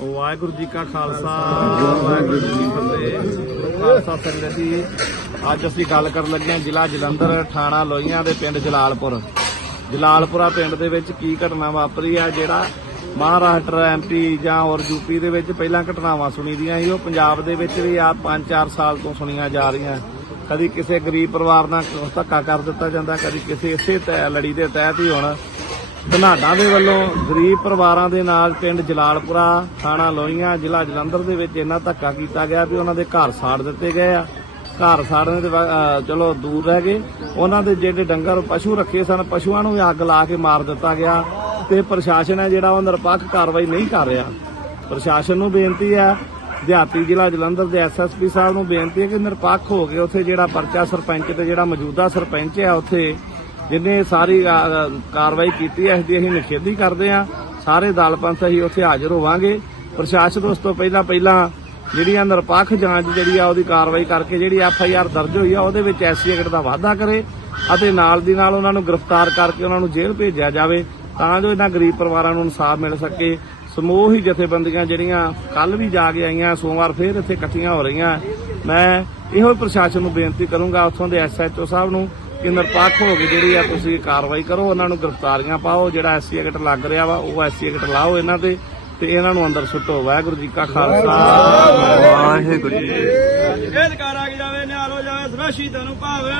ਵਾਹਿਗੁਰੂ ਜੀ ਕਾ ਖਾਲਸਾ, ਵਾਹਿਗੁਰੂ ਜੀ ਕੀ ਫਤਿਹ। ਖਾਲਸਾ ਸੰਗਤ ਜੀ, ਅੱਜ ਅਸੀਂ ਗੱਲ ਕਰਨ ਲੱਗੇ ਹਾਂ ਜ਼ਿਲ੍ਹਾ ਜਲੰਧਰ, ਥਾਣਾ ਲੋਹੀਆਂ ਦੇ ਪਿੰਡ ਜਲਾਲਪੁਰ। ਜਲਾਲਪੁਰਾ ਪਿੰਡ ਦੇ ਵਿੱਚ ਕੀ ਘਟਨਾ ਵਾਪਰੀ ਆ, ਜਿਹੜਾ ਮਹਾਰਾਸ਼ਟਰ ਐਮਪੀ ਜਾਂ ਔਰ ਯੂਪੀ ਦੇ ਵਿੱਚ ਪਹਿਲਾਂ ਘਟਨਾਵਾਂ ਸੁਣੀ ਦੀਆਂ ਸੀ, ਉਹ ਪੰਜਾਬ ਦੇ ਵਿੱਚ ਵੀ ਆ 5-4 ਸਾਲ ਤੋਂ ਸੁਣੀਆਂ ਜਾ ਰਹੀਆਂ। ਕਦੀ ਕਿਸੇ ਗਰੀਬ ਪਰਿਵਾਰ ਨਾਲ ਧੱਕਾ ਕਰ ਦਿੱਤਾ ਜਾਂਦਾ, ਕਦੀ ਕਿਸੇ ਇਸੇ ਤੈ ਲੜੀ ਦੇ ਤਹਿਤ ਹੀ ਹੁਣ ਧਨਾਡਾ ਦੇ ਵੱਲੋਂ ਗਰੀਬ ਪਰਿਵਾਰਾਂ ਦੇ ਨਾਲ ਪਿੰਡ ਜਲਾਲਪੁਰਾ, ਥਾਣਾ ਲੋਹੀਆਂ, ਜ਼ਿਲ੍ਹਾ ਜਲੰਧਰ ਦੇ ਵਿੱਚ ਇੰਨਾ ਧੱਕਾ ਕੀਤਾ ਗਿਆ ਵੀ ਉਹਨਾਂ ਦੇ ਘਰ ਸਾੜ ਦਿੱਤੇ ਗਏ ਆ। ਘਰ ਸਾੜਨ ਦੇ ਚਲੋ ਦੂਰ ਰਹਿ ਗਏ। ਉਹਨਾਂ ਦੇ ਜਿਹੜੇ ਡੰਗਰ, ਪਸ਼ੂ ਰੱਖੇ ਸਨ, ਪਸ਼ੂਆਂ ਨੂੰ ਵੀ ਅੱਗ ਲਾ ਕੇ ਮਾਰ ਦਿੱਤਾ ਗਿਆ ਤੇ ਪ੍ਰਸ਼ਾਸਨ ਹੈ ਜਿਹੜਾ ਉਹ ਨਿਰਪੱਖ ਕਾਰਵਾਈ ਨਹੀਂ ਕਰ ਰਿਹਾ। ਪ੍ਰਸ਼ਾਸਨ ਨੂੰ ਬੇਨਤੀ ਹੈ, ਦਿਹਾਤੀ ਜ਼ਿਲ੍ਹਾ ਜਲੰਧਰ ਦੇ ਐਸਐਸਪੀ ਸਾਹਿਬ ਨੂੰ ਬੇਨਤੀ ਹੈ ਕਿ ਨਿਰਪੱਖ ਹੋ ਕੇ ਉੱਥੇ ਜਿਹੜਾ ਪਰਚਾ ਸਰਪੰਚ ਤੇ ਜਿਹੜਾ ਮੌਜੂਦਾ ਸਰਪੰਚ ਹੈ, ਉੱਥੇ ਜਿਨੇ ਸਾਰੀ ਕਾਰਵਾਈ ਕੀਤੀ ਹੈ ਇਸ ਦੀ ਅਸੀਂ ਨਿਖੇਧੀ ਕਰਦੇ ਹਾਂ। ਸਾਰੇ ਦਲ ਪੰਥ ਅਸੀਂ ਉੱਥੇ ਹਾਜ਼ਰ ਹੋਵਾਂਗੇ। ਪ੍ਰਸ਼ਾਸਨ ਉਸ ਤੋਂ ਪਹਿਲਾਂ ਪਹਿਲਾਂ ਜਿਹੜੀਆਂ ਨਿਰਪੱਖ ਜਾਂਚ ਜਿਹੜੀ ਆ, ਉਹਦੀ ਕਾਰਵਾਈ ਕਰਕੇ ਜਿਹੜੀ ਐਫ ਆਈ ਆਰ ਦਰਜ ਹੋਈ ਆ, ਉਹਦੇ ਵਿੱਚ ਐਸਸੀ ਦਾ ਵਾਧਾ ਕਰੇ ਅਤੇ ਨਾਲ ਦੀ ਨਾਲ ਉਹਨਾਂ ਨੂੰ ਗ੍ਰਿਫਤਾਰ ਕਰਕੇ ਉਹਨਾਂ ਨੂੰ ਜੇਲ੍ਹ ਭੇਜਿਆ ਜਾਵੇ ਤਾਂ ਜੋ ਇਹਨਾਂ ਗਰੀਬ ਪਰਿਵਾਰਾਂ ਨੂੰ ਇਨਸਾਫ ਮਿਲ ਸਕੇ। ਸਮੂਹ ਹੀ ਜਥੇਬੰਦੀਆਂ ਜਿਹੜੀਆਂ ਕੱਲ ਵੀ ਜਾ ਕੇ ਆਈਆਂ, ਸੋਮਵਾਰ ਫੇਰ ਇੱਥੇ ਇਕੱਠੀਆਂ ਹੋ ਰਹੀਆਂ। ਮੈਂ ਇਹੋ ਪ੍ਰਸ਼ਾਸਨ ਨੂੰ ਬੇਨਤੀ ਕਰੂੰਗਾ, ਉੱਥੋਂ ਦੇ ਐਸਐਚਓ ਸਾਹਿਬ ਨੂੰ ਕਿ ਨਿਰਪੱਖ ਹੋ ਕੇ ਜਿਹੜੀ ਆ ਤੁਸੀਂ ਕਾਰਵਾਈ ਕਰੋ, ਉਹਨਾਂ ਨੂੰ ਗ੍ਰਿਫਤਾਰੀਆਂ ਪਾਓ, ਜਿਹੜਾ ਐਸਸੀ ਐਕਟ ਲੱਗ ਰਿਹਾ ਵਾ, ਉਹ ਐਸਸੀ ਐਕਟ ਲਾਓ ਇਹਨਾਂ ਤੇ ਤੇ ਇਹਨਾਂ ਨੂੰ ਅੰਦਰ ਸੁੱਟੋ। ਵਾਹਿਗੁਰੂ ਜੀ ਕਾ ਖਾਲਸਾ। ਵਾਹਿਗੁਰੂ ਜੀ ਇਹ ਅਧਿਕਾਰ ਆ ਜਾਵੇ, ਨਿਹਾਲ ਹੋ ਜਾਵੇ ਸਵੈਸ਼ੀ ਤੈਨੂੰ ਭਾਵੇ।